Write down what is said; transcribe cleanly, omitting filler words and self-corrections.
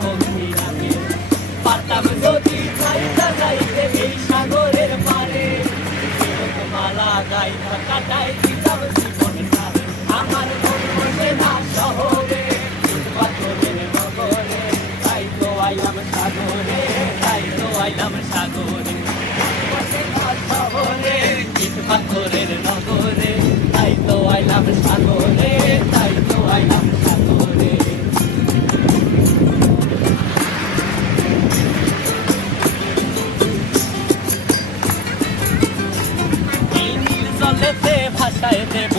পক্ষী লাগে পারতাম যদি যাইতা যাইতে এই সাগরের পারে মালা গাইতা কাটাই দিতাম জীবন কালে আমার মন বসে না শহরে পাথরের নগরে তাই তো আইলাম সাগরে তাই তো আইলাম সাগরে বসে না শহরে পাথরের নগরে তাই তো আইলাম সাগরে তাই তো আইলাম সাগরে এই নীল জলেতে ভাসায় দেব